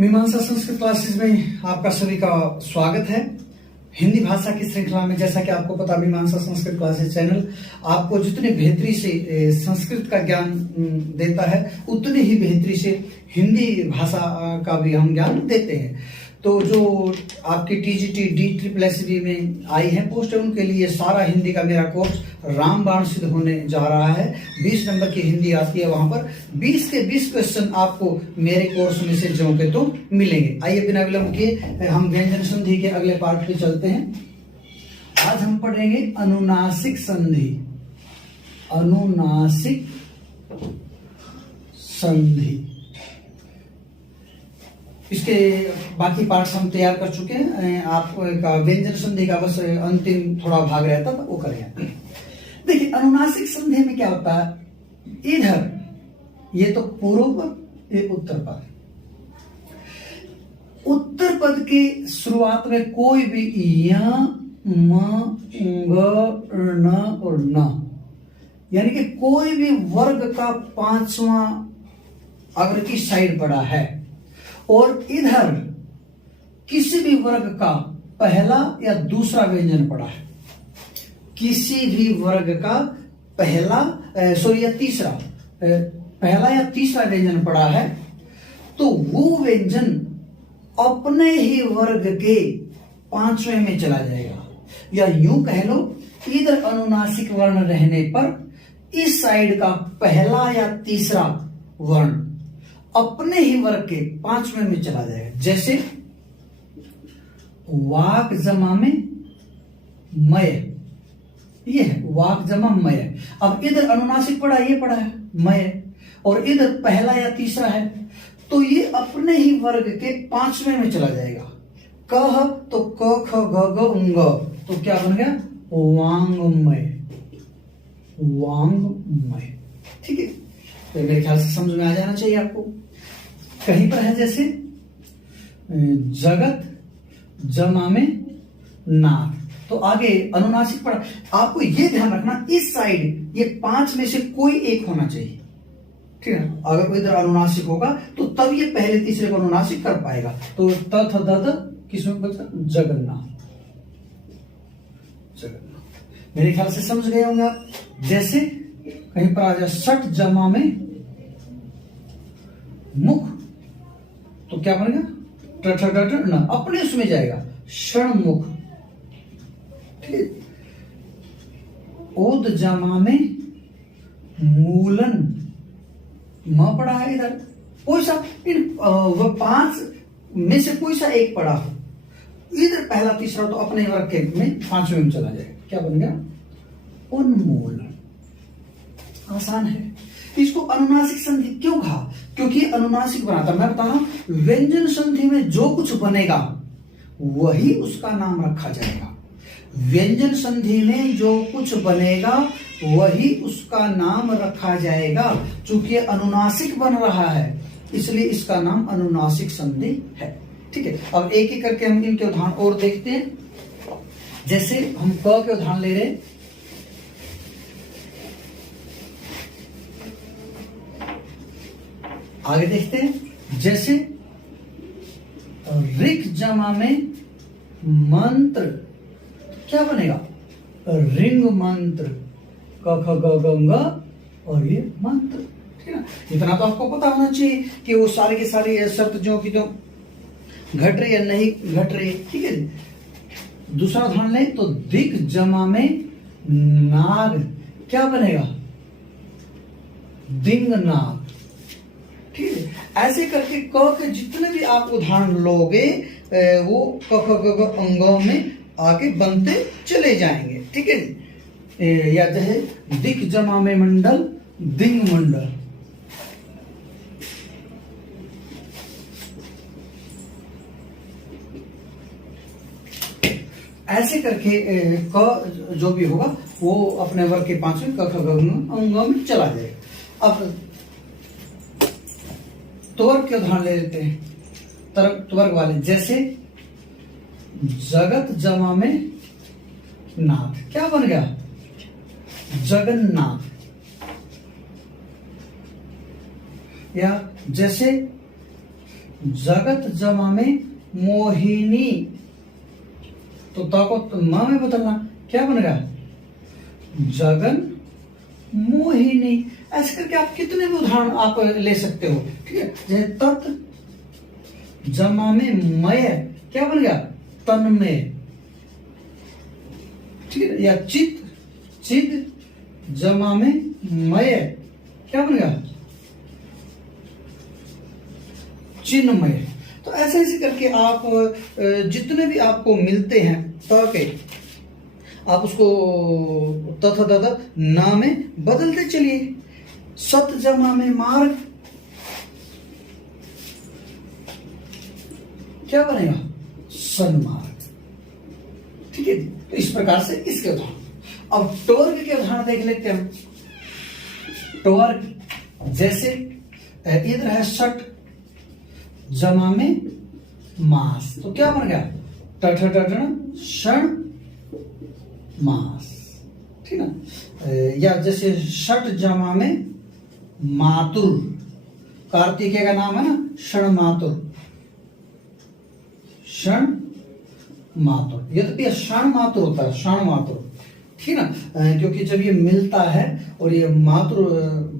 मीमांसा संस्कृत क्लासेस में आपका सभी का स्वागत है। हिंदी भाषा की श्रृंखला में, जैसा कि आपको पता, मीमांसा संस्कृत क्लासेस चैनल आपको जितने बेहतरी से संस्कृत का ज्ञान देता है, उतने ही बेहतरी से हिंदी भाषा का भी हम ज्ञान देते हैं। तो जो आपकी टीजीटी DSSS में आई है पोस्ट, उनके लिए सारा हिंदी का मेरा कोर्स रामबाण सिद्ध होने जा रहा है। 20 नंबर की हिंदी आती है, वहां पर 20 के 20 क्वेश्चन आपको मेरे कोर्स में से जो के तो मिलेंगे। आइए बिना विलंब किए हम व्यंजन संधि के अगले पार्ट पे चलते हैं। आज हम पढ़ेंगे अनुनासिक संधि। अनुनासिक संधि, इसके बाकी पार्ट्स हम तैयार कर चुके हैं। आपको एक व्यंजन संधि का बस अंतिम थोड़ा भाग रहता था, वो करेंगे। देखिए, अनुनासिक संधि में क्या होता है, इधर ये तो पूर्व पद, ये उत्तर पद। उत्तर पद के शुरुआत में कोई भी य, म, ग, न और न, यानी कि कोई भी वर्ग का पांचवा अग्र की साइड पड़ा है, और इधर किसी भी वर्ग का पहला या दूसरा व्यंजन पड़ा है। किसी भी वर्ग का पहला या तीसरा, पहला या तीसरा व्यंजन पड़ा है, तो वो व्यंजन अपने ही वर्ग के पांचवें में चला जाएगा। या यूं कह लो, इधर अनुनासिक वर्ण रहने पर इस साइड का पहला या तीसरा वर्ण अपने ही वर्ग के पांचवें में चला जाएगा। जैसे वाक जमा में मय, ये है वाक जमा मय। अब इधर अनुनासिक पड़ा, ये पड़ा है मय, और इधर पहला या तीसरा है, तो ये अपने ही वर्ग के पांचवें में चला जाएगा। कह तो क ख ग ग उंग, तो क्या बन गया, वांगमय। वांगमय, ठीक है। तो मेरे ख्याल से समझ में आ जाना चाहिए आपको। कहीं पर है जैसे जगत जमा में नाग, तो आगे अनुनासिक पड़ा। आपको ये ध्यान रखना, इस साइड ये पांच में से कोई एक होना चाहिए, ठीक है। अगर इधर अनुनासिक होगा तो तब ये पहले तीसरे को अनुनासिक कर पाएगा। तो तथ दध किसमें बचा, जगन्नाथ। जगन्नाथ, मेरे ख्याल से समझ गए होंगे आप। जैसे कहीं पर आ जाए सठ जमा में मुख, तो क्या बनेगा, न, अपने उसमें जाएगा षणमुख, ठीक है। ओद जमा में मूलन, म पड़ा है इधर, कोई सा इन वह पांच में से कोई सा एक पड़ा हो, इधर पहला तीसरा तो अपने वर्ग के में पांचवें में चला जाएगा। क्या बन गया, उन्मूलन। आसान है। इसको अनुनासिक संधि क्यों कहा, क्योंकि अनुनासिक बनाता। मैं बता रहा हूं, व्यंजन संधि में जो कुछ बनेगा वही उसका नाम रखा जाएगा। व्यंजन संधि में जो कुछ बनेगा वही उसका नाम रखा जाएगा। चूंकि अनुनासिक बन रहा है, इसलिए इसका नाम अनुनासिक संधि है, ठीक है। अब एक एक करके हम इनके उदाहरण और देखते हैं। जैसे हम क के उदाहरण ले रहे हैं, आगे देखते हैं। जैसे ऋक जमा में मंत्र, क्या बनेगा, रिंग मंत्र, क ख ग ग ङ, और ये मंत्र, ठीक है ना। इतना तो आपको पता होना चाहिए कि वो सारे के सारे शर्त जो कि जो घट रही या नहीं घट रही, ठीक है। दूसरा उदाहरण लें तो दिक जमा में नाग, क्या बनेगा, दिंग नाग, ठीक है। ऐसे करके क के जितने भी आप उदाहरण लोगे वो क ख ग घ अंगों में आगे बनते चले जाएंगे, ठीक है। या जैसे दिक जमा में मंडल, दिंग मंडल। ऐसे करके क जो भी होगा वो अपने वर्ग के पांचवें क ख ग अंगों में चला जाएगा। अब त्वर्क के उदाहरण ले लेते हैं, त्वर्क वाले। जैसे जगत जमा में नाथ, क्या बन गया, जगन्नाथ। या जैसे जगत जमा में मोहिनी, तो ता को मां में बदलना, क्या बनेगा? जगन मोहिनी। ऐसे करके आप कितने भी उदाहरण आप ले सकते हो, ठीक है। जैसे तत् जमा में मय, क्या बन गया? तन्मय, ठीक है। या चित, चिद जमा में मय, क्या बन गया? चिन्मय। तो ऐसे ऐसे करके आप जितने भी आपको मिलते हैं के, आप उसको तथा तथा ना में बदलते चलिए। सत जमा में मार्ग, क्या बनेगा? सन्मार्ग, ठीक है। तो इस प्रकार से इसके उदाहरण। अब टॉर्क के उदाहरण देख लेते हैं। टॉर्क जैसे इधर है सट जमा में मास, तो क्या बन गया? टठ टटण क्षण मास, ठीक ना। या जैसे षट जमा में मातुर, कार्तिकेय का नाम है ना, क्षण मातुर, क्षण मातुर। ये तो क्षण मातुर होता है, क्षण मातुर, ठीक ना। क्योंकि जब ये मिलता है और ये मातुर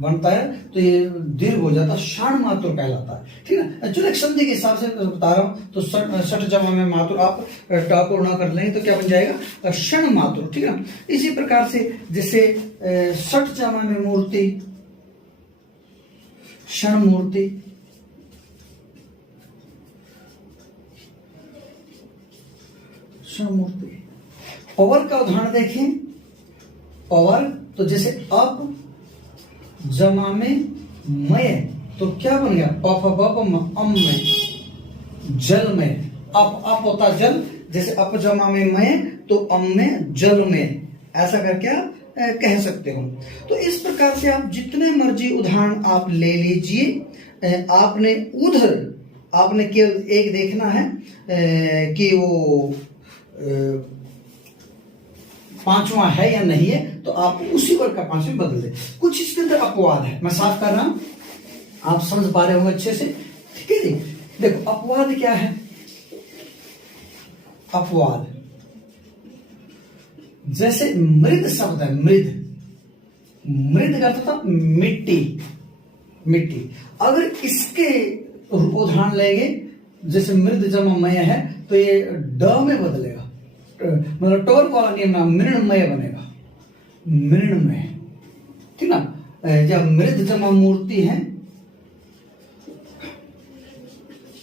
बनता है तो ये दीर्घ हो जाता है, क्षण मातुर कहलाता है, ठीक है। एक्चुअली एक संधि के हिसाब से बता रहा हूं। तो षट जमा में मातुर, आप टाप और ना कर लेंगे तो क्या बन जाएगा? क्षण मातुर, ठीक है। इसी प्रकार से जैसे षट जमा में मूर्ति, क्षण मूर्ति, क्षण मूर्ति। पवर का उदाहरण देखें। पवर तो जैसे अप जमा में मय, तो क्या बन गया? पफ बप अम में, जल में। अप होता जल, जैसे अप जमा में मय तो अम में जल में, ऐसा करके आप कह सकते हो। तो इस प्रकार से आप जितने मर्जी उदाहरण आप ले लीजिए। आपने उधर आपने केवल एक देखना है कि वो पांचवा है या नहीं है, तो आप उसी वर्ग का पांचवें बदल दे। कुछ इसके अंदर अपवाद है, मैं साफ कर रहा हूं, आप समझ पा रहे होंगे अच्छे से, ठीक है जी। देखो अपवाद क्या है? अपवाद जैसे मृद शब्द है, मृद, मृद का अर्थ था मिट्टी, मिट्टी। अगर इसके उदाहरण लेंगे, जैसे मृद जमा मय है तो ये ड में बदलेगा, मतलब टॉर्क वाला नियम ना, मृणमय बनेगा, मृणमय, ठीक ना। जब मृद जमा मूर्ति है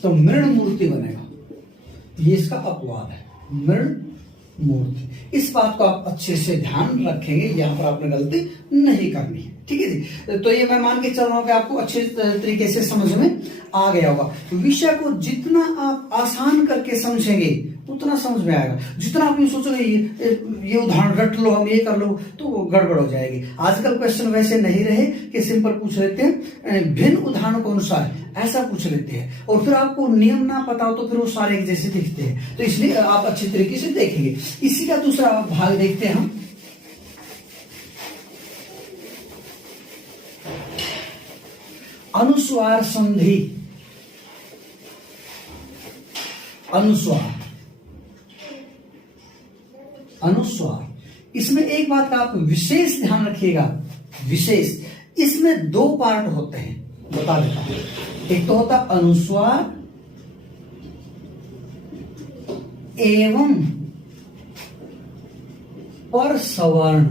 तो मृण मूर्ति बनेगा, ये इसका अपवाद है, मृण मूर्ति। इस बात को आप अच्छे से ध्यान रखेंगे, यहां पर आपने गलती नहीं करनी है, ठीक है जी। तो ये मैं मान के चल रहा हूं कि आपको अच्छे तरीके से समझ में आ गया होगा। विषय को जितना आप आसान करके समझेंगे उतना समझ में आएगा। जितना आप ये सोचोगे ये उदाहरण रट लो, हम ये कर लो, तो गड़बड़ हो जाएगी। आजकल क्वेश्चन वैसे नहीं रहे कि सिंपल पूछ लेते हैं, भिन्न उदाहरणों के अनुसार ऐसा पूछ लेते हैं, और फिर आपको नियम ना पता हो तो फिर वो सारे एक जैसे दिखते हैं। तो इसलिए आप अच्छी तरीके से देखेंगे। इसी का दूसरा भाग देखते हैं हम। अनुस्वार संधि। अनुस्वार, अनुस्वार, इसमें एक बात का आप विशेष ध्यान रखिएगा, विशेष। इसमें दो पार्ट होते हैं, बता देता हूं। एक तो होता अनुस्वार एवं परसवर्ण,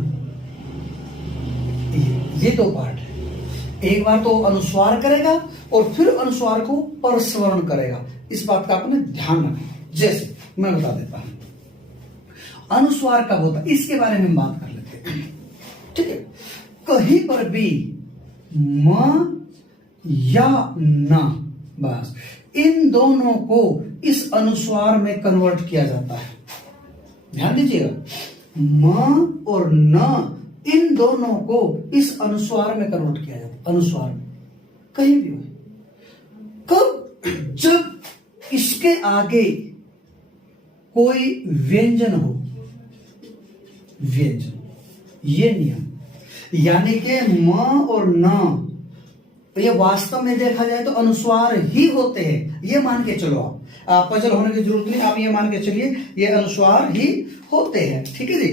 ये दो पार्ट है। एक बार तो अनुस्वार करेगा और फिर अनुस्वार को परसवर्ण करेगा। इस बात का आपने ध्यान रखना। जैसे मैं बता देता हूं अनुस्वार कब होता है, इसके बारे में बात कर लेते हैं, ठीक है। कहीं पर भी म या न, बस इन दोनों को इस अनुस्वार में कन्वर्ट किया जाता है। ध्यान दीजिएगा, म और न इन दोनों को इस अनुस्वार में कन्वर्ट किया जाता है। अनुस्वार में कहीं भी हो, कब? जब इसके आगे कोई व्यंजन हो, व्यंजन, ये नियम। यानी कि म और न ये वास्तव में देखा जाए तो अनुस्वार ही होते हैं, ये मान के चलो आप पजल होने की जरूरत नहीं, आप ये मान के चलिए ये अनुस्वार ही होते हैं। ठीक है जी।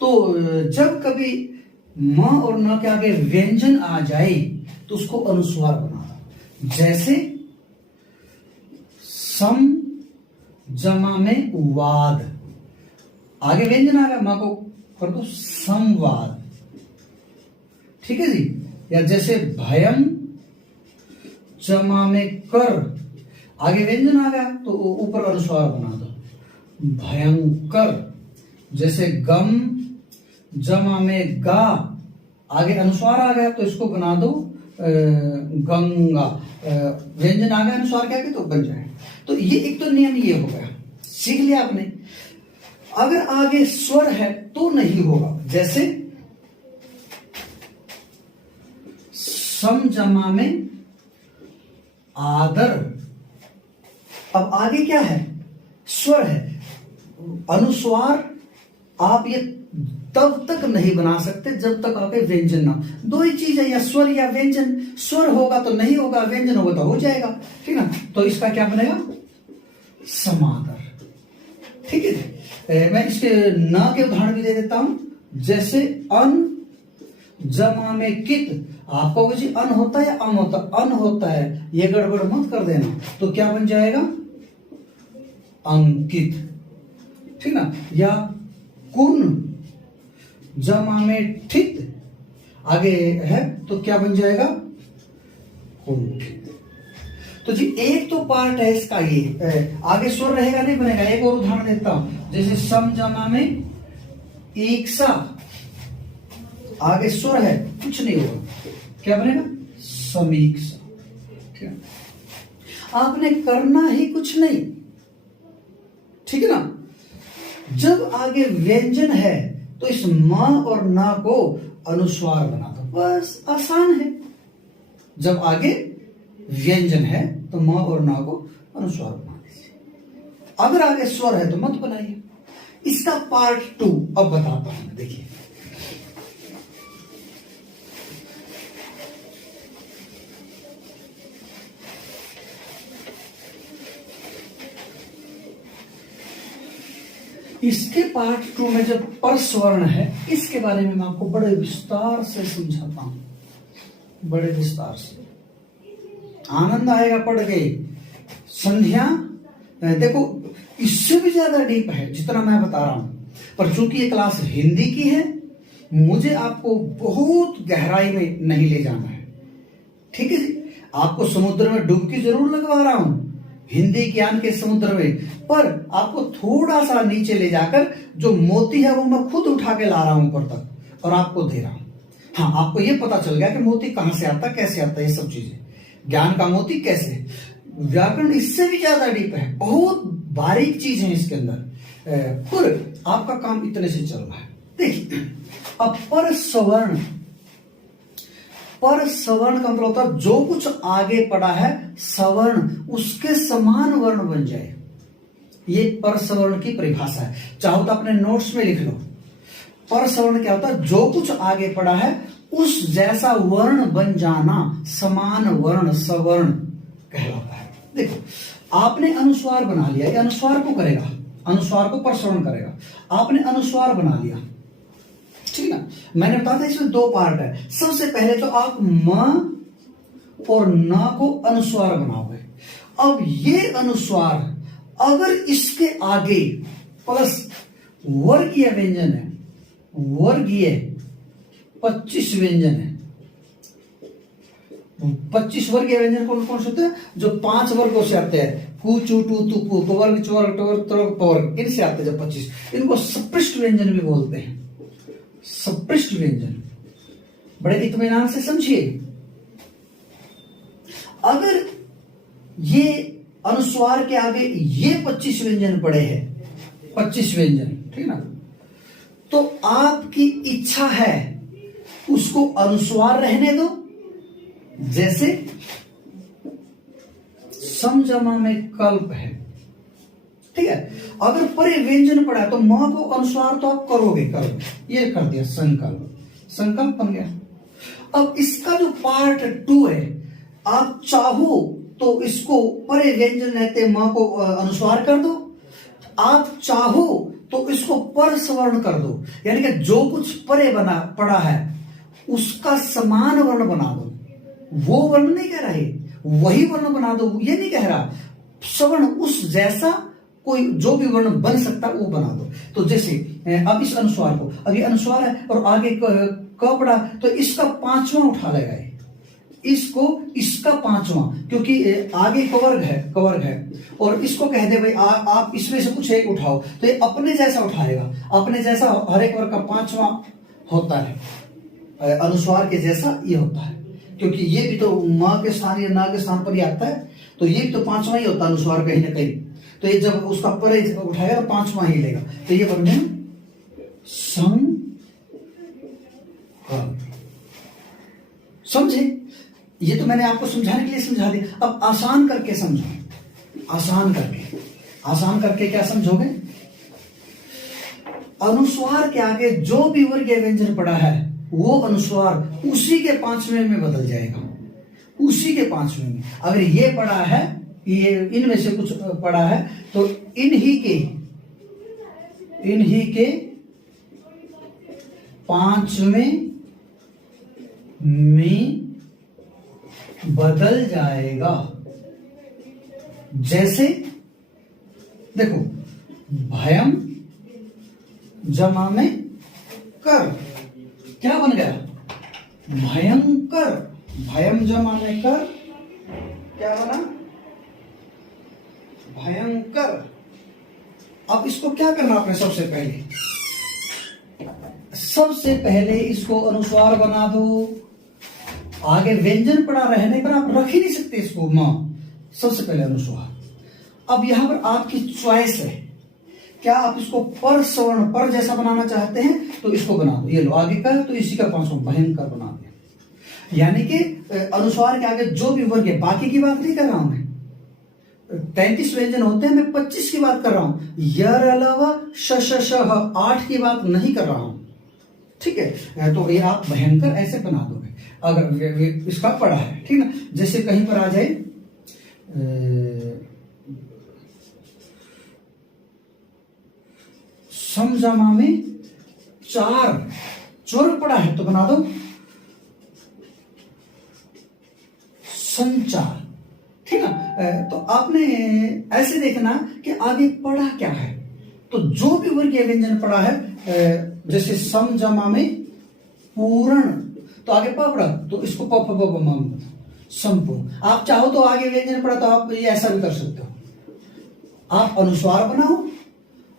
तो जब कभी म और न के आगे व्यंजन आ जाए तो उसको अनुस्वार बना दो। जैसे सम जमा में वाद, आगे व्यंजन आ गया, मां को कर दो संवाद। ठीक है जी। या जैसे भयम जमा में कर, आगे व्यंजन आ गया तो ऊपर अनुस्वार बना दो भयंकर। जैसे गम जमा में गा, आगे अनुस्वार आ गया तो इसको बना दो गंगा। व्यंजन आ गया अनुस्वार क्या के तो बन जाए। तो ये एक तो नियम ये हो गया, सीख लिया आपने। अगर आगे स्वर है तो नहीं होगा। जैसे सम जमा में आदर, अब आगे क्या है, स्वर है। अनुस्वार आप ये तब तक नहीं बना सकते जब तक आगे व्यंजन ना, दो ही चीज है, या स्वर या व्यंजन। स्वर होगा तो नहीं होगा, व्यंजन होगा तो हो जाएगा। ठीक है ना। तो इसका क्या बनेगा, समादर। ठीक है। मैं इसके न के उदाहरण भी दे देता हूं। जैसे अन जमा में कित, आपको जी अन होता है अम होता, अन होता है, ये गड़बड़ मत कर देना। तो क्या बन जाएगा, अंकित। ठीक ना। या कुन जमा में ठित, आगे है तो क्या बन जाएगा, कुंठित। तो जी एक तो पार्ट है इसका, ये आगे स्वर रहेगा नहीं बनेगा। एक और उदाहरण देता हूं। जैसे सम जमा में ईक्षा, आगे स्वर है कुछ नहीं होगा, क्या बनेगा, समीक्षा। ठीक है। आपने करना ही कुछ नहीं। ठीक है ना। जब आगे व्यंजन है तो इस म और न को अनुस्वार बना दो, बस आसान है। जब आगे व्यंजन है तो म और न को अनुस्वार बना दीजिए। अगर आगे स्वर है तो मत बनाइए। इसका पार्ट 2 अब बताता हूं। देखिए इसके पार्ट 2 में जब परस्वर्ण है, इसके बारे में मैं आपको बड़े विस्तार से समझाता हूं, बड़े विस्तार से। आनंद आएगा पढ़ के। संध्या देखो इससे भी ज्यादा डीप है जितना मैं बता रहा हूं, पर चूंकि ये क्लास हिंदी की है, मुझे आपको बहुत गहराई में नहीं ले जाना है। ठीक है जी। आपको समुद्र में डुबकी जरूर लगवा रहा हूं, हिंदी ज्ञान के समुद्र में, पर आपको थोड़ा सा नीचे ले जाकर जो मोती है वो मैं खुद उठा के ला रहा हूं ऊपर तक और आपको दे रहा हूं। हाँ, आपको ये पता चल गया कि मोती कहां से आता, कैसे आता, ये सब चीजें, ज्ञान का मोती कैसे। व्याकरण इससे भी ज्यादा डीप है, बहुत बारीक चीज है इसके अंदर, पर आपका काम इतने से चल रहा है। देखिए अब पर सवर्ण, पर सवर्ण का मतलब होता है जो कुछ आगे पड़ा है सवर्ण उसके समान वर्ण बन जाए। ये पर सवर्ण की परिभाषा है, चाहो तो अपने नोट्स में लिख लो। पर सवर्ण क्या होता है, जो कुछ आगे पड़ा है उस जैसा वर्ण बन जाना, समान वर्ण सवर्ण कहलाता है। देखो आपने अनुस्वार बना लिया, ये अनुस्वार को करेगा, अनुस्वार को पर सवर्ण करेगा। आपने अनुस्वार बना लिया, ठीक ना। मैंने बताया था इसमें 2 पार्ट है। सबसे पहले तो आप म और न को अनुस्वार बनाओगे। अब ये अनुस्वार अगर इसके आगे प्लस वर्गीय व्यंजन है, वर्गीय 25 व्यंजन है, 25 वर्गीय व्यंजन कौन कौन से होते हैं, जो 5 वर्गों से आते हैं, कु चू टू तु कु, वर्ग चवर्ग टवर्ग, इनसे आते हैं जब 25, इनको सपृष्ट व्यंजन भी बोलते हैं। सपृष्ट व्यंजन बड़े इत्मीनान से समझिए। अगर ये अनुस्वार के आगे ये 25 व्यंजन पड़े हैं, 25 व्यंजन, ठीक ना, तो आपकी इच्छा है उसको अनुस्वार रहने दो। जैसे समजमा में कल्प है, ठीक है। अगर परे व्यंजन पड़ा है तो म को अनुस्वार तो आप करोगे, ये कर दिया संकल्प, संकल्प बन गया। अब इसका जो पार्ट 2 है, आप चाहो तो इसको परे व्यंजन रहते म को अनुस्वार कर दो, आप चाहो तो इसको पर स्वर्ण कर दो, यानी कि जो कुछ परे बना पड़ा है उसका समान वर्ण बना दो। वो वर्ण नहीं कह रहे, वही वर्ण बना दो, ये नहीं कह रहा, सवर्ण उस जैसा कोई जो भी वर्ण बन सकता वो बना दो। तो जैसे अब इस अनुस्वार को, अब ये अनुस्वार है और आगे क पड़ा, तो इसका 5वां उठा लेगा, इसको इसका 5वां, क्योंकि आगे कवर्ग है और इसको कह दे भाई आप इसमें से कुछ एक उठाओ, तो ये अपने जैसा उठाएगा, अपने जैसा हर एक वर्ग का 5वां होता है, अनुस्वार के जैसा ये होता है, क्योंकि ये भी तो मां के स्थान या ना के स्थान पर ही आता है, तो ये भी तो 5वां ही होता है अनुस्वार कहीं ना कहीं, तो ये जब उसका पर उठाएगा 5वां ही लेगा, तो ये बन गया सम। समझे? ये तो मैंने आपको समझाने के लिए समझा दिया, अब आसान करके समझो, आसान करके क्या समझोगे? अनुस्वार के आगे जो भी वर्गीय व्यंजन पड़ा है वो अनुस्वार उसी के 5वें में बदल जाएगा, उसी के 5वें में। अगर ये पड़ा है, ये इनमें से कुछ पड़ा है, तो इन्हीं के 5वें में बदल जाएगा। जैसे देखो, भयम जमा में कर, क्या बन गया? भयंकर। भयम जमा में कर क्या बना? भयंकर। अब इसको क्या करना आपने? सबसे पहले इसको अनुस्वार बना दो, आगे व्यंजन पड़ा रहने पर आप रख ही नहीं सकते इसको मां, सबसे पहले अनुस्वार। अब यहां पर आपकी चॉइस है, क्या आप इसको पर स्वर्ण पर जैसा बनाना चाहते हैं तो इसको बना दो, ये लो आगे का तो इसी का 5वां भयंकर बना दो। यानी कि अनुस्वार के आगे जो भी वर्ग है, बाकी की बात नहीं कर रहा हूं मैं, 33 व्यंजन होते हैं, मैं 25 की बात कर रहा हूं, यर अलावा श 8 की बात नहीं कर रहा हूं, ठीक है? तो ये आप भयंकर ऐसे बना दोगे अगर इसका पड़ा है, ठीक ना? जैसे कहीं पर आ जाए समजमा में 4 चोर पड़ा है तो बना दो संचार, ठीक ना? तो आपने ऐसे देखना कि आगे पड़ा क्या है, तो जो भी वर्गीय व्यंजन पड़ा है, जैसे समजमा में पूर्ण, तो आगे प पड़ा तो इसको प संपूर्ण। आप चाहो तो आगे व्यंजन पड़ा तो आप ये ऐसा भी कर सकते हो, आप अनुस्वार बनाओ,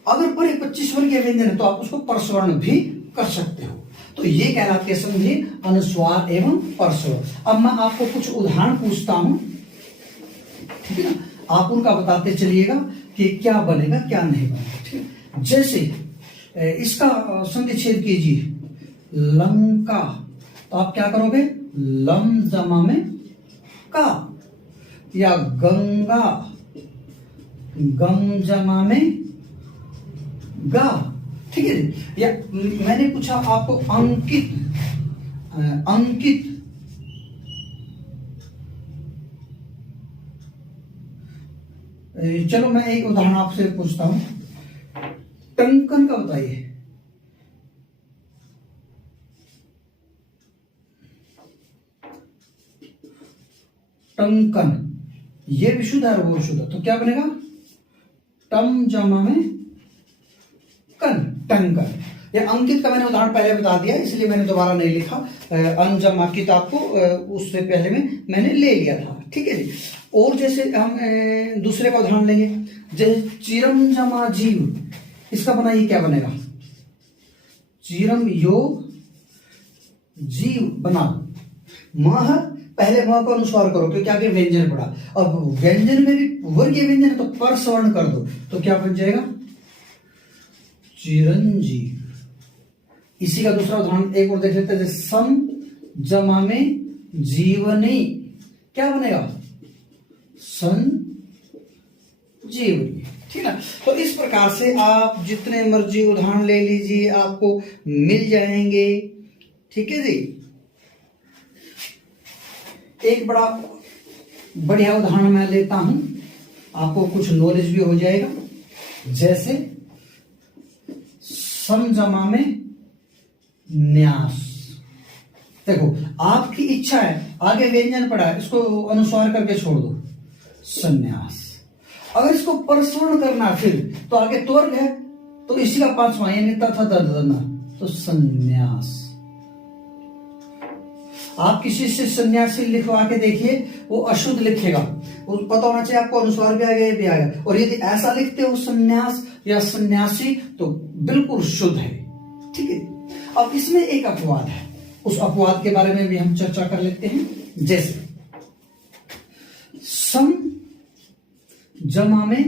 अगर पर 25 वर्गीय व्यंजन है तो आप उसको परस्वर्ण भी कर सकते हो। तो ये कहलाते हैं, समझिए, अनुस्वार एवं परस्वर। अब मैं आपको कुछ उदाहरण पूछता हूं, ठीक है ना? आप उनका बताते चलिएगा कि क्या बनेगा क्या नहीं बनेगा, ठीक है? जैसे इसका संधि छेद कीजिए, लंका, तो आप क्या करोगे? लम जमा में का, या गंगा, गम जमा में गा, ठीक है? या मैंने पूछा आपको अंकित, अंकित, चलो मैं एक उदाहरण आपसे पूछता हूं, टंकन का बताइए। टंकन, ये भी शुद्ध है और वो भी शुद्ध है, तो क्या बनेगा? टम जमा में कन, टंकन। ये अंकित का मैंने उदाहरण पहले बता दिया, इसलिए मैंने दोबारा नहीं लिखा, अनजमा किताब को उससे पहले में मैंने ले लिया था, ठीक है जी? और जैसे हम दूसरे का उदाहरण लेंगे, जैसे चिरम जमा जीव, इसका बनाइए, क्या बनेगा? चिरम योग जीव बना, मह, पहले म को अनुस्वार करो क्योंकि आगे व्यंजन पड़ा, अब व्यंजन में भी वर्गीय व्यंजन है तो पर स्वर्ण कर दो, तो क्या बन जाएगा? चिरंजीव। इसी का दूसरा उदाहरण एक और देख लेते हैं, सम जमा में जीवनी, क्या बनेगा? सन जीवनी, ठीक है? तो इस प्रकार से आप जितने मर्जी उदाहरण ले लीजिए, आपको मिल जाएंगे, ठीक है जी? एक बड़ा बढ़िया उदाहरण मैं लेता हूं, आपको कुछ नॉलेज भी हो जाएगा। जैसे समजमा में न्यास। देखो आपकी इच्छा है, आगे व्यंजन पड़ा है, इसको अनुस्वार करके छोड़ दो, संन्यास। अगर इसको परस्वर्ण करना फिर तो आगे त्वर्ग है, तो इसी का 5वां यानी तथा दर्दना, तो संन्यास। आप किसी से सन्यासी लिखवा के देखिए, वो अशुद्ध लिखेगा, वो पता होना चाहिए आपको अनुस्वार भी आ गया, ये भी आ गया। और यदि ऐसा लिखते हो संन्यास या सन्यासी तो बिल्कुल शुद्ध है। ठीक है, अब इसमें एक अपवाद है, उस अपवाद के बारे में भी हम चर्चा कर लेते हैं। जैसे सम जमा में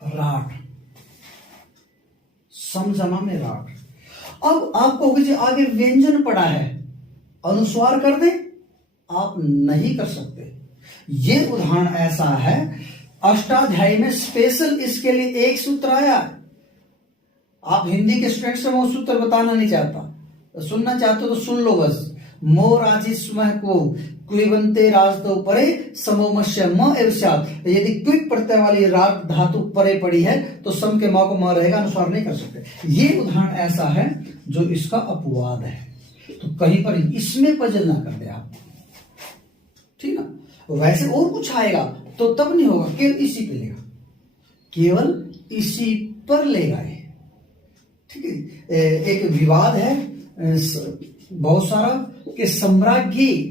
राट, सम जमा में राट। अब आपको होगी जी आगे व्यंजन पड़ा है, अनुस्वार कर दे, आप नहीं कर सकते। ये उदाहरण ऐसा है, अष्टाध्यायी में स्पेशल इसके लिए एक सूत्र आया। आप हिंदी के स्टूडेंट से वो सूत्र बताना नहीं चाहता, सुनना चाहते हो तो सुन लो बस। मो राजी स्मह को क्विबंते राज तो परे समोमस्य म एव स्यात्। यदि क्विक प्रत्यय वाली राग धातु परे पड़ी है तो सम के म को म रहेगा, अनुस्वार नहीं कर सकते। ये उदाहरण ऐसा है जो इसका अपवाद है, तो कहीं पर इसमें पजल ना कर दे आप, ठीक ना। वैसे और कुछ आएगा तो तब नहीं होगा, केवल इसी पे लेगा, केवल इसी पर लेगा ये। ठीक है, एक विवाद है बहुत सारा कि सम्राज्ञी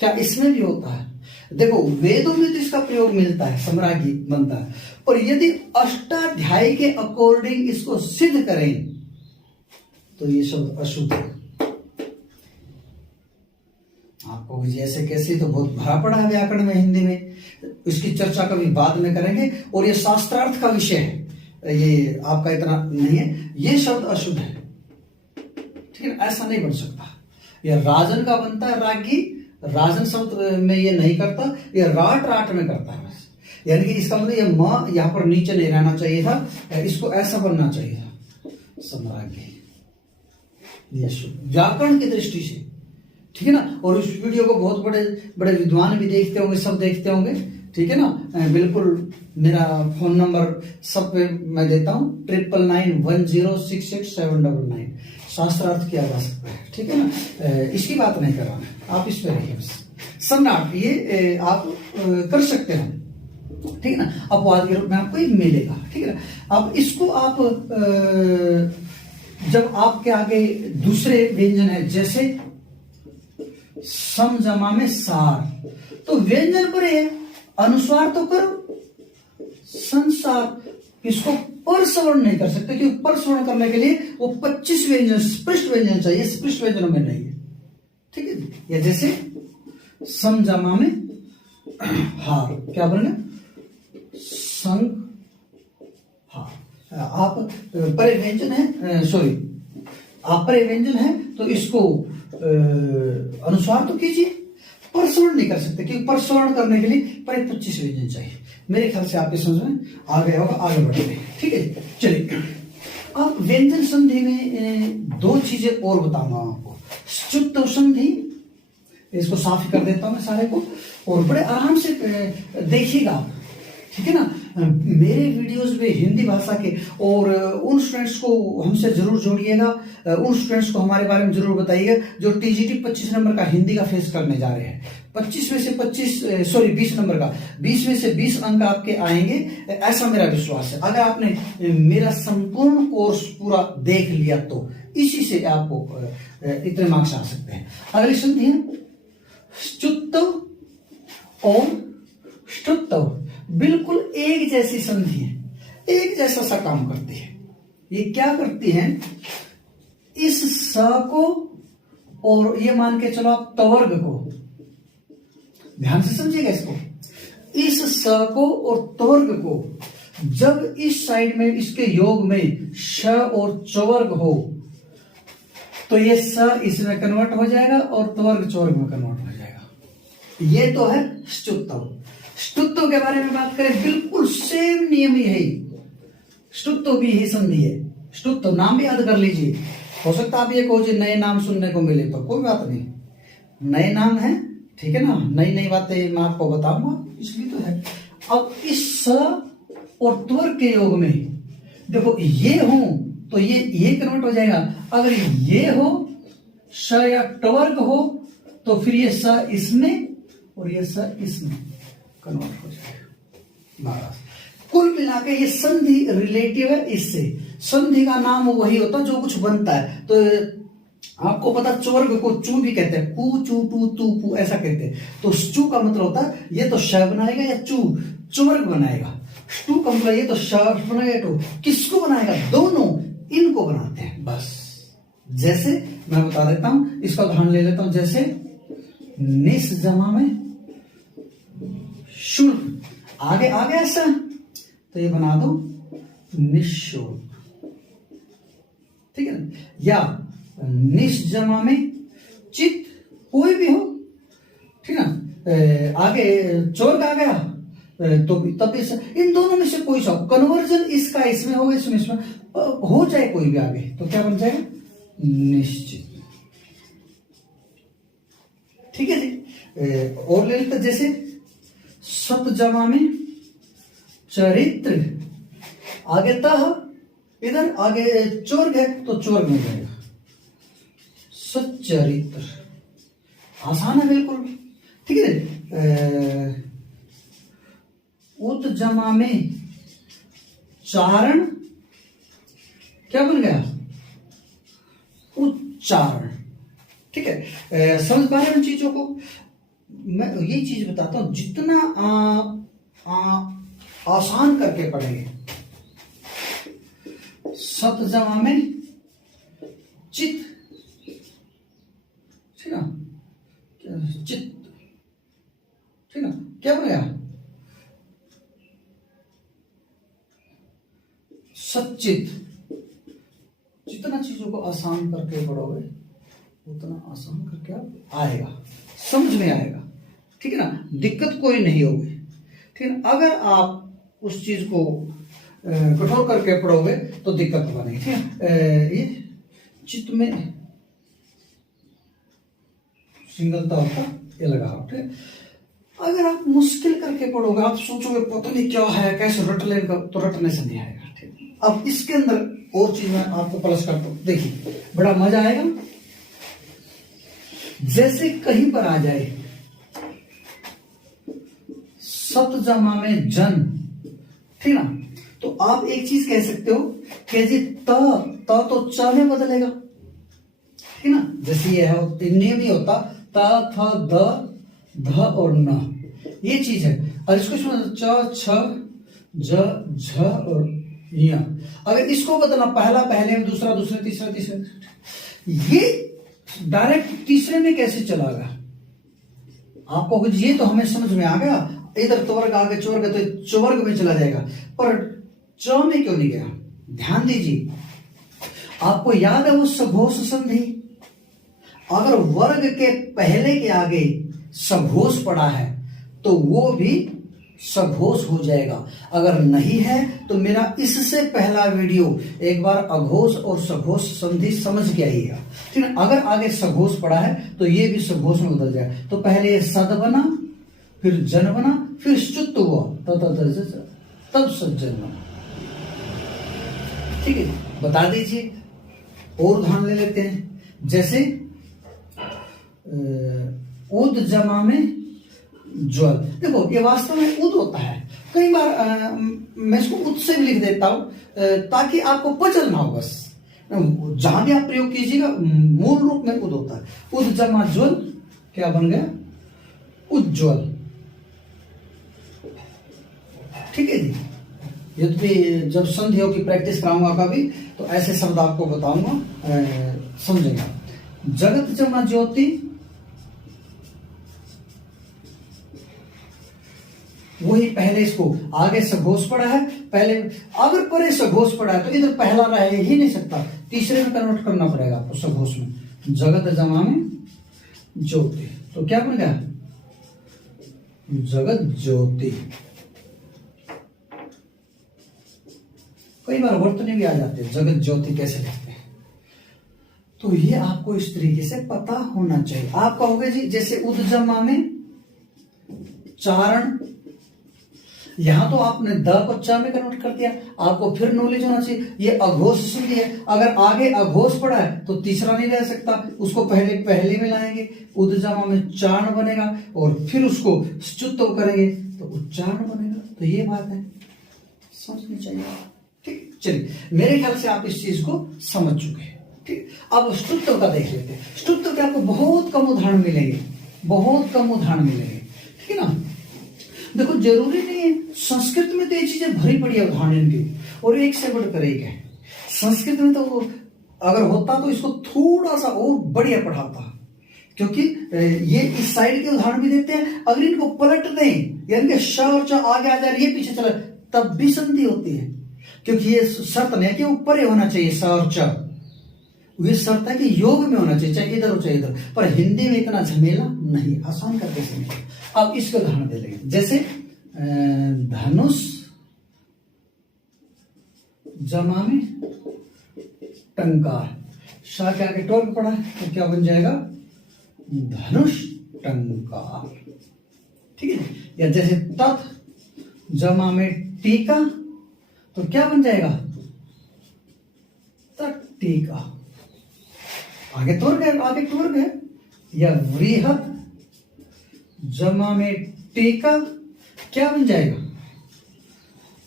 क्या इसमें भी होता है। देखो वेदों में तो इसका प्रयोग मिलता है, सम्राज्ञी बनता है, और यदि अष्टाध्यायी के अकॉर्डिंग इसको सिद्ध करें तो ये शब्द अशुद्ध है। आपको जैसे कैसे तो बहुत भरा पड़ा है व्याकरण में, हिंदी में, इसकी चर्चा कभी बाद में करेंगे। और ये शास्त्रार्थ का विषय है, ये आपका इतना नहीं है। ये शब्द अशुद्ध है, ठीक है, ऐसा नहीं बन सकता। यह राजन का बनता है, रागी राजन शब्द में ये नहीं करता, ये राट राट में करता है बस। यानी कि इसका मतलब ये म यहां पर नीचे नहीं रहना चाहिए था, इसको ऐसा बनना चाहिए था, सम्राज्ञी। व्याकरण की दृष्टि से, ठीक है ना। और इस वीडियो को बहुत बड़े बड़े विद्वान भी देखते होंगे, सब देखते होंगे, ठीक है ना। बिल्कुल मेरा फोन नंबर सब पे मैं देता हूँ, 9991066799। शास्त्रार्थ किया जा सकता है, ठीक है ना, इसकी बात नहीं कर रहा मैं, आप इस पे रहिए बस। सम्राट ये आप कर सकते हैं, ठीक है ना, अपवाद के रूप में आपको ये मिलेगा, ठीक है ना। अब इसको आप जब आपके आगे दूसरे व्यंजन है, जैसे समजमा में सार, तो व्यंजन पर है, अनुस्वार तो करो, संसार। इसको परसवर्ण नहीं कर सकते, क्योंकि परसवर्ण करने के लिए वो 25 व्यंजन स्पृष्ट व्यंजन चाहिए, स्पृष्ट व्यंजनों में नहीं है, ठीक है। या जैसे समजमा में हार, क्या बनेगा, संग हार। आप परे व्यंजन है, सॉरी, आप परे व्यंजन है तो इसको अनुस्वार तो कीजिए, परसवर्ण नहीं कर सकते, क्योंकि परसवर्ण करने के लिए परे 25 व्यंजन चाहिए। मेरे ख्याल से आपके समझ में आ गया होगा, आगे बढ़ते हैं, ठीक है। चलिए, अब व्यंजन संधि में दो चीजें और बताऊंगा आपको। च्युत संधि, इसको साफ कर देता हूं मैं सारे को, और बड़े आराम से देखिएगा, ठीक है ना। मेरे वीडियोस में हिंदी भाषा के, और उन स्टूडेंट्स को हमसे जरूर जोड़िएगा, उन स्टूडेंट्स को हमारे बारे में जरूर बताइएगा जो टीजीटी 25 नंबर का हिंदी का फेस करने जा रहे हैं। 25 में से 20 नंबर का 20 में से 20 अंक आपके आएंगे, ऐसा मेरा विश्वास है। अगर आपने मेरा संपूर्ण कोर्स पूरा देख लिया तो इसी से आपको इतने मार्क्स आ सकते हैं। अगली संधि है च्युत और ष्टुत, बिल्कुल एक जैसी संधि है, एक जैसा सा काम करती है। ये क्या करती है, इस स को और ये मान के चलो आप तवर्ग को, ध्यान से समझिएगा इसको, इस स को और तवर्ग को जब इस साइड में इसके योग में श और चवर्ग हो तो ये स इसमें कन्वर्ट हो जाएगा और तवर्ग चवर्ग में कन्वर्ट हो जाएगा। ये तो है ष्टुत्व। ष्टुत्व के बारे में बात करें, बिल्कुल सेम नियम ही है, ष्टुत्व भी ही संधि है। ष्टुत्व नाम भी याद कर लीजिए, हो सकता है आप ये कहो जी नए नाम सुनने को मिले, तो कोई बात नहीं, नए नाम है, ठीक है ना, नई नई बातें मैं आपको बताऊंगा, इसलिए तो है। अब इस स और त्वर के योग में देखो ये हो तो ये कन्वर्ट हो जाएगा, अगर ये हो श या टवर्ग हो तो फिर ये स इसमें और ये स इसमें कन्वर्ट हो जाएगा। महाराज कुल मिला के ये संधि रिलेटिव है इससे, संधि का नाम वही होता जो कुछ बनता है। तो आपको पता चवर्ग को चू भी कहते हैं, कू चू टू तू पू ऐसा कहते हैं। तो चू का मतलब होता है ये तो श बनाएगा या चू चवर्ग बनाएगा, टू का मतलब ये तो श बनाएगा टू, किसको बनाएगा, दोनों इनको बनाते हैं बस। जैसे मैं बता देता हूं, इसका उदाहरण ले लेता हूं, जैसे निस जमा में शुल्क, आगे आ गया ऐसा तो ये बना दो निःशुल्क, ठीक है ना, या निस जमा में चित कोई भी हो, ठीक है ना, आगे चोर आ गया तो तब इस इन दोनों में से कोई सा कन्वर्जन इसका इसमें होगा, इसमें हो जाए कोई भी आगे, तो क्या बन जाएगा निश्चित, ठीक है जी। और ले लेते जैसे सत जमा में चरित्र, आगे तह, इधर आगे चोर है तो चोर में जाएगा सच्चरित्र, आसान है बिल्कुल, ठीक है। उत जमा में चारण, क्या बन गया उच्चारण, ठीक है। समझ पा रहे हैं चीजों को, मैं ये चीज बताता हूं, जितना आसान करके पढ़ेंगे। सत जमा में चित, ठीक है, चित, ठीक है, क्या बन गया सच्चित। जितना चीजों को आसान करके पढ़ोगे उतना आसान करके आप आएगा, समझ में आएगा, ठीक है ना, दिक्कत कोई नहीं होगी, ठीक है। अगर आप उस चीज को कठोर करके पढ़ोगे तो दिक्कत बनेगी, ठीक है। ये चित्त में सिंगलता होता ये लगाओ, ठीक है। अगर आप मुश्किल करके पढ़ोगे, आप सोचोगे पता नहीं क्या है, कैसे रट लेगा, तो रटने से नहीं आएगा, ठीक है। अब इसके अंदर और चीज मैं आपको प्लस करता हूं, देखिए बड़ा मजा आएगा। जैसे कहीं पर आ जाए सत जमा में जन, ठीक ना, तो आप एक चीज कह सकते हो कि जी त तो च में बदलेगा, ठीक ना, जैसे ये है नियम ही होता त थ द ध और न, ये चीज है। और इसको च छ ज झ और य, अगर इसको बदलना पहला पहले में, दूसरा दूसरे, तीसरा तीसरे, ये डायरेक्ट तीसरे में कैसे चलागा, आपको ये तो हमें समझ में आ गया, इधर त्वर्ग आगे चवर्ग तो चवर्ग में चला जाएगा, पर च में क्यों नहीं गया, ध्यान दीजिए। आपको याद है वो सघोष संधि, अगर वर्ग के पहले के आगे सघोष पड़ा है तो वो भी सघोष हो जाएगा, अगर नहीं है तो मेरा इससे पहला वीडियो एक बार अघोष और सघोष संधि समझ के आइएगा, ठीक है। अगर आगे सघोष पड़ा है तो ये भी सघोष में बदल जाए, तो पहले सद बना, फिर जन बना, फिर च्युत हुआ, तब सज्जन बना, ठीक है। बता दीजिए और उदाहरण ले लेते हैं, जैसे उद जमा में ज्वल, देखो ये वास्तव में उद होता है, कई बार मैं इसको उद से भी लिख देता हूं ताकि आपको पचल ना हो, बस जहां भी आप प्रयोग कीजिएगा मूल रूप में उद होता है। उद जमा ज्वल क्या बन गया उज्ज्वल, ठीक है जी। ये तो भी जब संधियों की प्रैक्टिस कराऊंगा कभी तो ऐसे शब्द आपको बताऊंगा, समझेगा। जगत जमा ज्योति, वही पहले इसको आगे सघोष पड़ा है, पहले अगर परे सघोष पड़ा है तो इधर पहला रह ही नहीं सकता, तीसरे में कन्वर्ट करना पड़ेगा आपको सघोष में। जगत जमा में ज्योति, तो क्या बन गया जगत ज्योति। कई बार वर्तने भी आ जाते हैं, जगत ज्योति कैसे लिखते हैं, तो ये आपको इस तरीके से पता होना चाहिए। आप कहोगे जी जैसे उद्जमा में चारण, यहां तो आपने द को च में कन्वर्ट कर दिया, आपको फिर नॉलेज होना चाहिए ये अघोष संधि है। अगर आगे अघोष पड़ा है तो तीसरा नहीं रह सकता, उसको पहले में लाएंगे, उद्जमा में चारण बनेगा और फिर उसको च्युत्व करेंगे तो उच्चारण बनेगा। तो ये बात है, समझनी चाहिए। ठीक, चलिए मेरे ख्याल से आप इस चीज को समझ चुके हैं। ठीक, अब स्तुत्व का देख लेते हैं। स्तुत्व के आपको बहुत कम उदाहरण मिलेंगे, बहुत कम उदाहरण मिलेंगे, ठीक है ना। देखो जरूरी नहीं है, संस्कृत में तो ये चीजें भरी पड़ी है उदाहरण इनकी, और एक से बढ़कर एक है। संस्कृत में तो अगर होता तो इसको थोड़ा सा और बढ़िया पढ़ाता, क्योंकि ये इस साइड के उदाहरण भी देते हैं। अगर इनको पलट दें, यानी कि श और च आगे आ जाए, ये पीछे चला, तब भी संधि होती है, क्योंकि ये शर्त नहीं है कि ऊपर ही होना चाहिए स और च, ये शर्त है कि योग में होना चाहिए, चाहे इधर हो चाहे इधर। पर हिंदी में इतना झमेला नहीं, आसान करके समझिए। अब इसके उदाहरण दे लेंगे, जैसे धनुष जमा में टंकार, शाह के आगे टोक पड़ा है तो क्या बन जाएगा, धनुष टंकार, ठीक है। या जैसे तत् जमा में टीका तो क्या बन जाएगा, तट्टीका। आगे तोड़ गए। या वृहत जमा में टीका क्या बन जाएगा,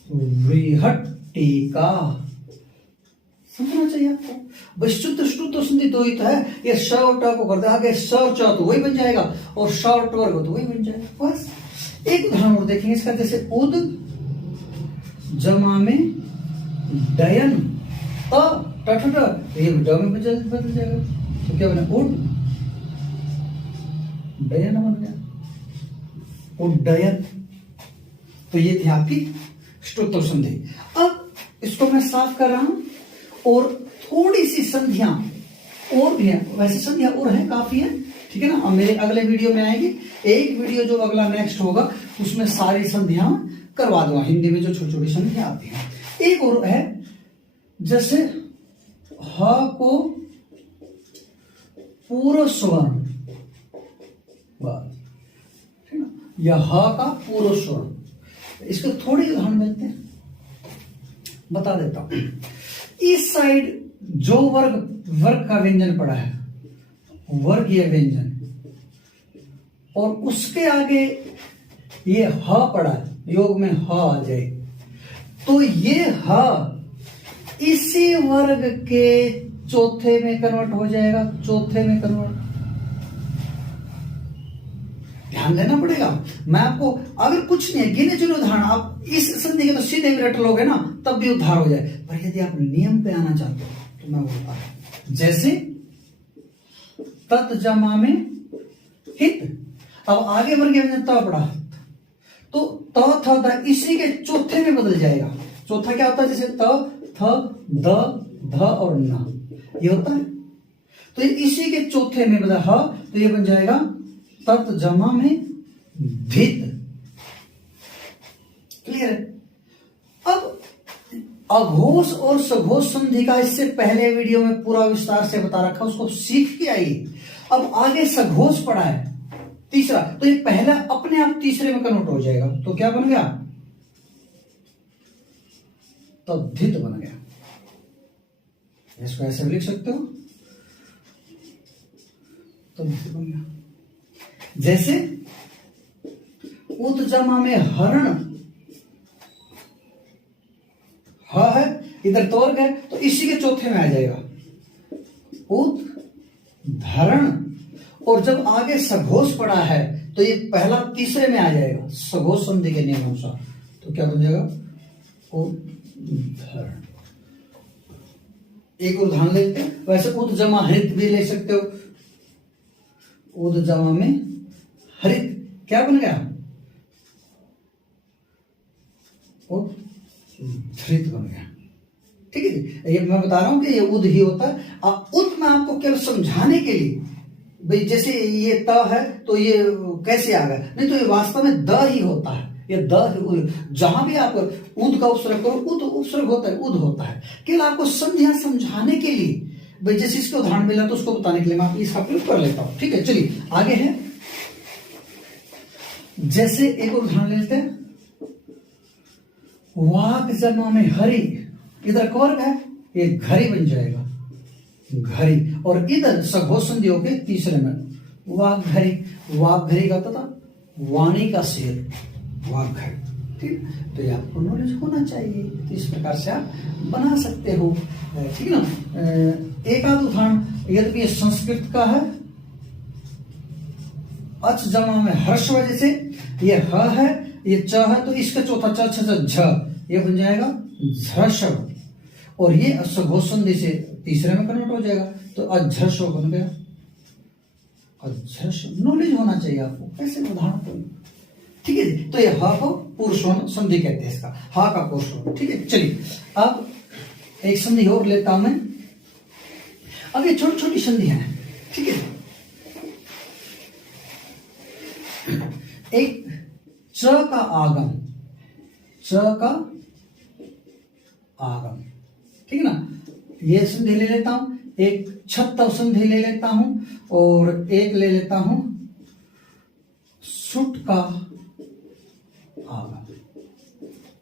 वृहट टीका। समझना चाहिए आपको। बस शुद्ध संधि दो ही तो है, ये श और ट को कर दे आगे, स और च तो वही बन जाएगा, और श और ट को तो वही बन जाएगा। बस एक उदाहरण और देखेंगे इसका, जैसे उद जमा में डयन ये ड में बदल जाएगा, तो क्या बना, उड डयन बन गया, उड्डयन। तो ये थी आपकी स्तुत्व संधि। अब इसको मैं साफ कर रहा हूं और थोड़ी सी संधियां और भी है, वैसे संधियां और है काफी है, ठीक है ना। अब मेरे अगले वीडियो में आएगी, एक वीडियो जो अगला नेक्स्ट होगा उसमें सारी संधियां करवा दूंगा, हिंदी में जो छोटी छोटी संधियां आती हैं। एक और है, जैसे ह को पूर्व स्वर्ण, ठीक है, या ह का पूर्व स्वर्ण, इसके थोड़ी उदाहरण मिलते हैं, बता देता हूं। इस साइड जो वर्ग का व्यंजन पड़ा है, वर्गीय व्यंजन, और उसके आगे ये ह पड़ा है, योग में ह आ जाए, तो ये ह इसी वर्ग के चौथे में कन्वर्ट हो जाएगा, चौथे में कन्वर्ट। ध्यान देना पड़ेगा। मैं आपको अगर कुछ नहीं है, गिने चुने उदाहरण आप इस संधि के तो सीधे भी रट लोगे ना, तब भी उद्धार हो जाए। पर यदि आप नियम पे आना चाहते हो तो मैं बोलता हूं, जैसे तत् जमा में हित, अब आगे वर्ग व्यंजन त पड़ा, तो त थ द इसी के चौथे में बदल जाएगा। चौथा क्या होता है, जैसे त थ द ध और न, ये होता है, तो ये इसी के चौथे में बदल ह, तो ये बन जाएगा तत् जमा में धित। क्लियर है। अब अघोष और सघोष संधि का इससे पहले वीडियो में पूरा विस्तार से बता रखा, उसको सीख के आइए। अब आगे सघोष पड़ा है तीसरा, तो ये पहला अपने आप तीसरे में कन्वर्ट हो जाएगा, तो क्या बन गया, तद्धित बन गया। इसको ऐसे लिख सकते हो, तद्धित बन गया। जैसे उतजमा में हरण, ह है इधर तोड़ गए तो इसी के चौथे में आ जाएगा, उत धरण। और जब आगे सघोष पड़ा है तो ये पहला तीसरे में आ जाएगा सघोष संधि के नियम अनुसार, तो क्या बन जाएगा, उद्धरण। एक उदाहरण लेते हैं, वैसे उद जमा हरित भी ले सकते हो। उद जमा में हरित क्या बन गया, उद्धृत बन गया। ठीक है, ये मैं बता रहा हूं कि ये उद ही होता है। उद में आपको केवल समझाने के लिए, भाई जैसे ये त है तो ये कैसे आ गया, नहीं तो ये वास्तव में द ही होता है। ये द, जहां भी आप उद का उपसर्ग करो, उद उपसर्ग होता है, उद होता है। केवल आपको संधियां समझाने के लिए भाई जैसे इसका उदाहरण मिला तो उसको बताने के लिए मैं इसका प्रयोग कर लेता हूं। ठीक है, चलिए आगे है। जैसे एक उदाहरण लेते हैं, वाक जमा में हरी, इधर कवर्ग है, ये घरी बन जाएगा, घरी। और इधर सघोष संधि होके तीसरे में वाक घरी। वाक घरी का था वाणी का शेर, वाक घरी। ठीक, तो ये आपको नॉलेज होना चाहिए, तो इस प्रकार से आप बना सकते हो। ठीक है ना। एक आध उदाहरण, यदि ये संस्कृत का है, अच जमा में हर्ष वजह से ये ह है, ये च है, तो इसका चौथा च छ झ, ये बन जाएगा झर्षव। और ये सघोष संधि से तीसरे में कन्वर्ट हो जाएगा, तो अझर्षव बन गया, अझर्ष। नॉलेज होना चाहिए आपको, कैसे उदाहरण कोई। ठीक है जी, तो ये ह को पुरुषों संधि कहते हैं, इसका हा का पुरुषों। ठीक है, चलिए अब एक संधि और लेता हूं मैं। अब ये छोटी छोटी संधि है। ठीक है, एक च का आगम, च का आगम, ठीक है ना, ये संधि ले लेता हूं। एक छत्तव संधि ले लेता हूं, और एक ले लेता हूं सुट का आगम।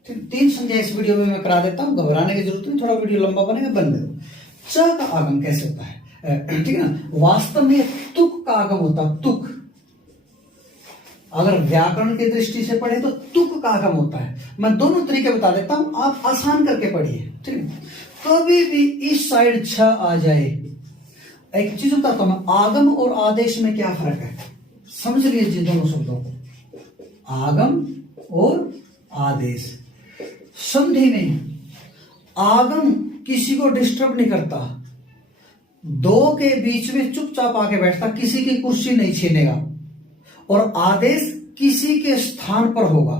ठीक, 3 संधियां इस वीडियो में मैं करा देता हूं, घबराने की जरूरत नहीं, थोड़ा वीडियो लंबा बनेगा, बन दो। च का आगम कैसे होता है, ठीक है ना। वास्तव में तुक का आगम होता है, तुक। अगर व्याकरण की दृष्टि से पढ़े तो तुक का आगम होता है। मैं दोनों तरीके बता देता हूं, आप आसान करके पढ़िए। ठीक है, कभी भी इस साइड छ आ जाए, एक चीज बताता हूं, आगम और आदेश में क्या फर्क है, समझ लीजिए दोनों शब्दों को, आगम और आदेश। संधि में आगम किसी को डिस्टर्ब नहीं करता, दो के बीच में चुपचाप आके बैठता, किसी की कुर्सी नहीं छीनेगा। और आदेश किसी के स्थान पर होगा,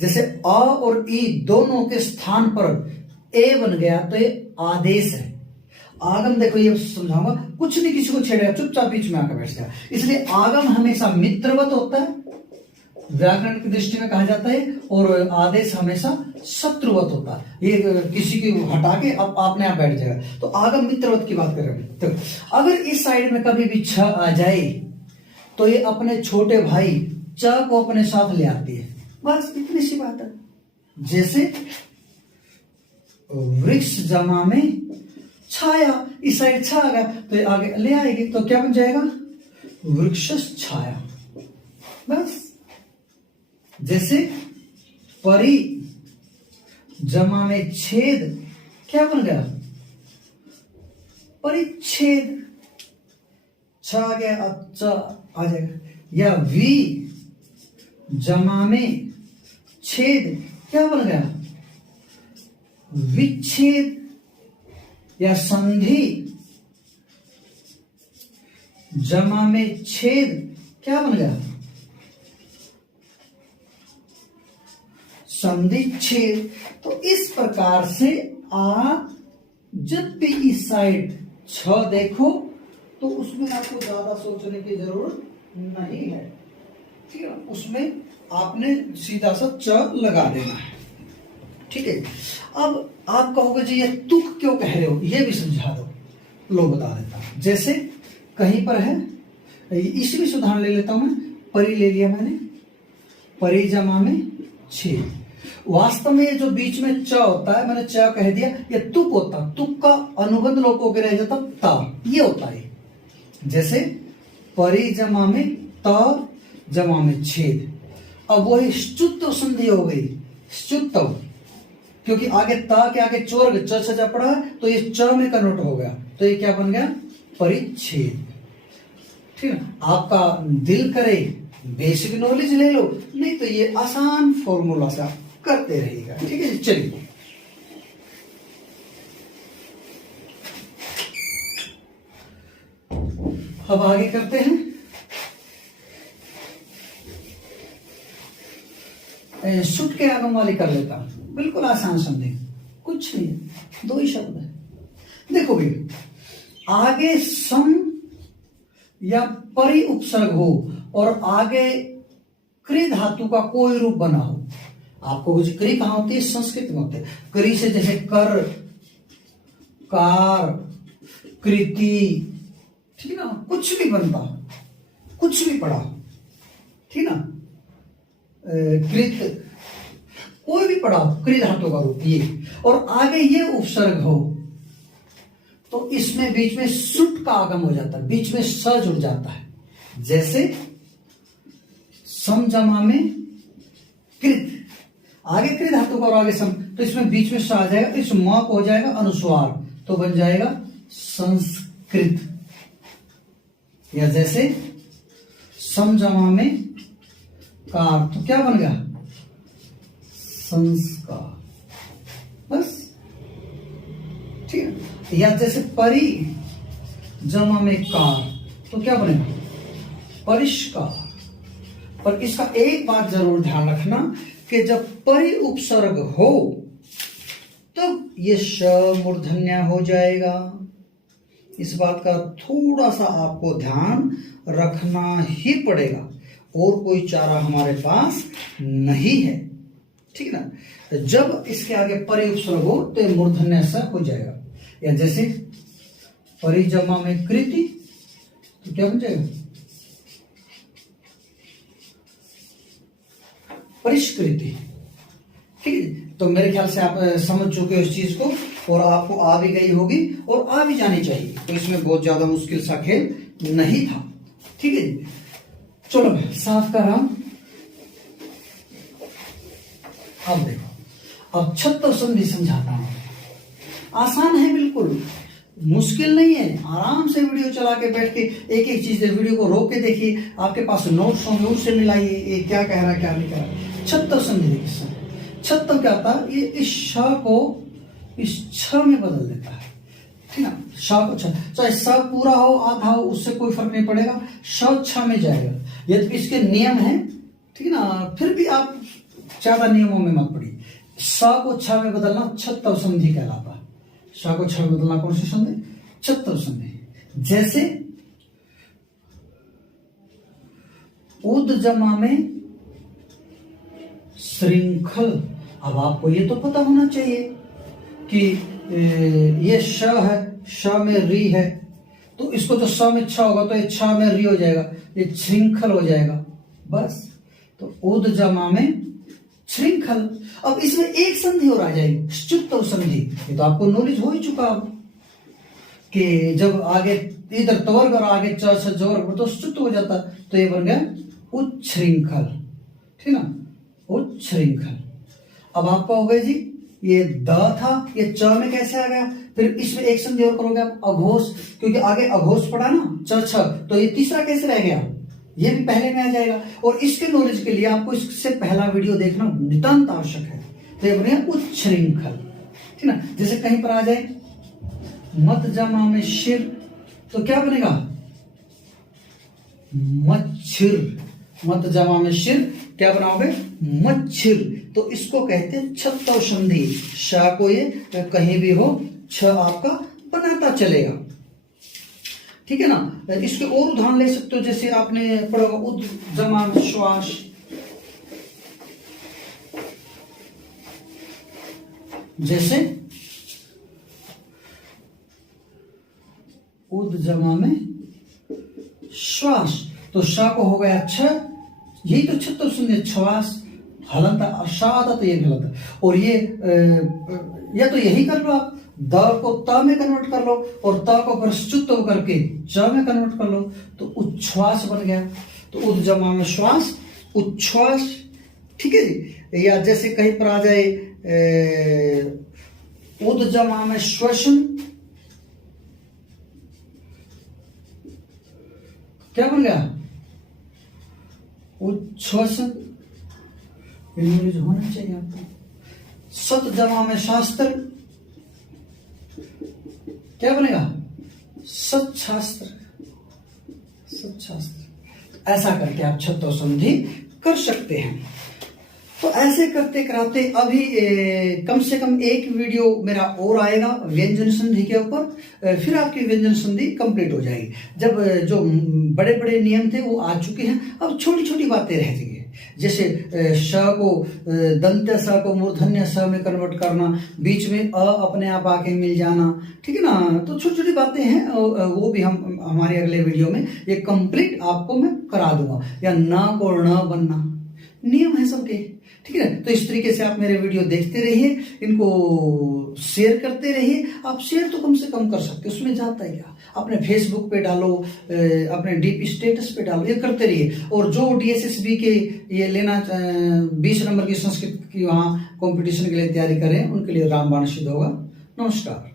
जैसे अ और ई दोनों के स्थान पर ए बन गया, तो ये आदेश है। आगम देखो, ये समझाऊंगा, कुछ नहीं किसी को छेड़ेगा, चुपचाप बीच में आकर बैठ जाएगा। इसलिए आगम हमेशा मित्रवत होता है, व्याकरण की दृष्टि में कहा जाता है, और आदेश हमेशा शत्रुवत होता है, ये किसी की हटा के अपने आप बैठ जाएगा। तो आगम मित्रवत की बात कर रहे हैं। तो अगर इस साइड में कभी भी छ आ जाए, तो ये अपने छोटे भाई च को अपने साथ ले आती है, बस इतनी सी बात है। जैसे वृक्ष जमा में छाया, इस साइड छा आ गया तो ये आगे ले आएगी, तो क्या बन जाएगा, वृक्ष छाया, बस। जैसे परि जमा में छेद, क्या बन गया, परिच्छेद। छ आ गया, अब च आ जाएगा। या वी जमा में छेद, क्या बन गया, विच्छेद। या संधि जमा में छेद, क्या बन गया, संधि छेद। तो इस प्रकार से आप जब भी इस साइड छ देखो तो उसमें आपको ज्यादा सोचने की जरूरत नहीं है। ठीक है, उसमें आपने सीधा सा च लगा देना है। ठीक है, अब आप कहोगे जी ये तुक क्यों कह रहे हो, ये भी समझा दो, लो बता देता हूं। जैसे कहीं पर है, इसी भी उदाहरण ले लेता हूं मैं, परि ले लिया मैंने, परि जमा में छेद। वास्तव में ये जो बीच में च होता है, मैंने च कह दिया, ये तुक होता, तुक का अनुबंध लोप होकर रह जाता ता, ये होता है। जैसे परि जमा में त जमा में छेद। अब वही श्चुत्व संधि हो गई, श्चुत्व, क्योंकि आगे ता के आगे चोर्ग च छजा पड़ा है, तो ये च में कन्वर्ट हो गया, तो ये क्या बन गया, परिच्छेद। ठीक है, आपका दिल करे बेसिक नॉलेज ले लो, नहीं तो ये आसान फॉर्मूला से आप करते रहिएगा। ठीक है, चलिए अब आगे करते हैं। सुट के आगम वाली कर लेता हूं, बिल्कुल आसान संधि, कुछ नहीं, दो ही शब्द है। देखो भी, आगे सम या परि उपसर्ग हो और आगे क्रि धातु का कोई रूप बना हो। आपको कुछ क्रि कहां होती है, संस्कृत में होती है। क्रि से जैसे कर, कार, कृति, ठीक है ना, कुछ भी बनता, कुछ भी पढ़ा, ठीक ना, कृत, कोई भी पढ़ा, कृ धातु का रूप ये, और आगे ये उपसर्ग हो तो इसमें बीच में सुट का आगम हो जाता है, बीच में स जुड़ जाता है। जैसे सम जमा में कृत, आगे कृ धातु का और आगे सम, तो इसमें बीच में स आ जाएगा, इस म को हो जाएगा अनुस्वार, तो बन जाएगा संस्कृत। या जैसे सम जमा में कार, तो क्या बन गया, संस्कार, बस, ठीक है। या जैसे परि जमा में कार, तो क्या बनेगा, परिष्कार। पर इसका एक बात जरूर ध्यान रखना कि जब परि उपसर्ग हो तब ये श मूर्धन्य हो जाएगा। इस बात का थोड़ा सा आपको ध्यान रखना ही पड़ेगा, और कोई चारा हमारे पास नहीं है, ठीक है ना। जब इसके आगे परि उपसर्ग हो तो ये मूर्धन्य सा हो जाएगा। या जैसे परिजमा में कृति, तो क्या बन जाएगा, परिष्कृति, ठीक है। तो मेरे ख्याल से आप समझ चुके हो इस चीज को, और आपको आ भी गई होगी और आ भी जानी चाहिए, तो इसमें बहुत ज्यादा मुश्किल सा खेल नहीं था, ठीक है जी। चलो मैं साफ कर रहा हूं। अब देखो, अब छत्तर संधि समझाता हूं। आसान है, बिल्कुल मुश्किल नहीं है। आराम से वीडियो चला के बैठ के एक एक चीज, वीडियो को रोक के देखिए, आपके पास नोट्स होंगे, उससे मिलाइए ये क्या कह रहा है क्या नहीं कह रहा। छत्तर संधि देखिए, छत्तर क्या था, ये इस श को इस छ में बदल देता है, ठीक ना। श को छ, चाहे स पूरा हो आधा हो उससे कोई फर्क नहीं पड़ेगा, श छ में जाएगा। ये इसके नियम है, ठीक ना, फिर भी आप ज्यादा नियमों में मत पड़िए। स को छ में बदलना छत्तर संधि कहलाता है। श को छ में बदलना कौन सी संधि, छत्तर संधि। जैसे उद जमा में श्रृंखल। अब आपको ये तो पता होना चाहिए कि ये श है, श में री है, तो इसको जो स में छ होगा तो ये छ में री हो जाएगा, ये श्रृंखल हो जाएगा, बस। तो उद जमा में श्रृंखल। अब इसमें एक संधि और आ जाएगी, श्चुत्तर संधि। ये तो आपको नॉलेज हो ही चुका अब कि जब आगे इधर तवर्ग और आगे च छ जोर तो श्चुत्त हो जाता, तो ये बन गया उच्छृंखल, ठीक ना, उच्छृंखल। अब आपका हो गया जी, ये द था, ये च में कैसे आ गया, फिर इसमें एक संधि और करोगे आप, अघोष, क्योंकि आगे अघोष पड़ा ना च छ, तो ये तीसरा कैसे रह गया, ये भी पहले में आ जाएगा। और इसके नॉलेज के लिए आपको इससे पहला वीडियो देखना नितांत आवश्यक है। तो ये बनेगा उच्छृंखल, ठीक ना। जैसे कहीं पर आ जाए मत जमा में शिर, तो क्या बनेगा, मच्छिर। मत जमा में शिर क्या बनाओगे, मच्छिर। तो इसको कहते हैं छत्तर संधि। श को ये कहीं भी हो छ आपका बनाता चलेगा, ठीक है ना। इसके और उदाहरण ले सकते हो, जैसे आपने पढ़ा उद जमा में श्वास, जैसे उद जमा में श्वास, तो श को हो गया छ, यही तो छत्तर संधि, श्वास। हलंत अशादा, तो ये गलत है। और ये या तो यही कर लो आप, द को त में कन्वर्ट कर लो और त को परिश्चुत करके च में कन्वर्ट कर लो, तो उच्छ्वास बन गया। तो उद जमा में श्वास, उच्छ्वास, ठीक है जी। या जैसे कहीं पर आ जाए उद जमा में श्वसन, क्या बन गया, उच्छ्वसन। नॉलेज होना चाहिए आपको। सत जमा में शास्त्र, क्या बनेगा, सत्शास्त्र, सत्शास्त्र। ऐसा करके आप छत्तर संधि कर सकते हैं। तो ऐसे करते कराते अभी कम से कम एक वीडियो मेरा और आएगा व्यंजन संधि के ऊपर, फिर आपकी व्यंजन संधि कंप्लीट हो जाएगी। जब जो बड़े बड़े नियम थे वो आ चुके हैं, अब छोटी छोटी बातें रह गई हैं। जैसे श को दंत्य स को मूर्धन्य स में कन्वर्ट करना, बीच में अपने आप आके मिल जाना, ठीक है ना। तो छोटी छोटी बातें हैं, वो भी हम हमारे अगले वीडियो में ये कंप्लीट आपको मैं करा दूंगा। या न को ण बनना, नियम है सबके, ठीक है। तो इस तरीके से आप मेरे वीडियो देखते रहिए, इनको शेयर करते रहिए। आप शेयर तो कम से कम कर सकते, उसमें जाता है क्या, अपने फेसबुक पे डालो, अपने डीपी स्टेटस पे डालो, ये करते रहिए। और जो DSSB के ये लेना 20 नंबर की संस्कृत की वहाँ कंपटीशन के लिए तैयारी करें, उनके लिए रामबाण सिद्ध होगा। नमस्कार।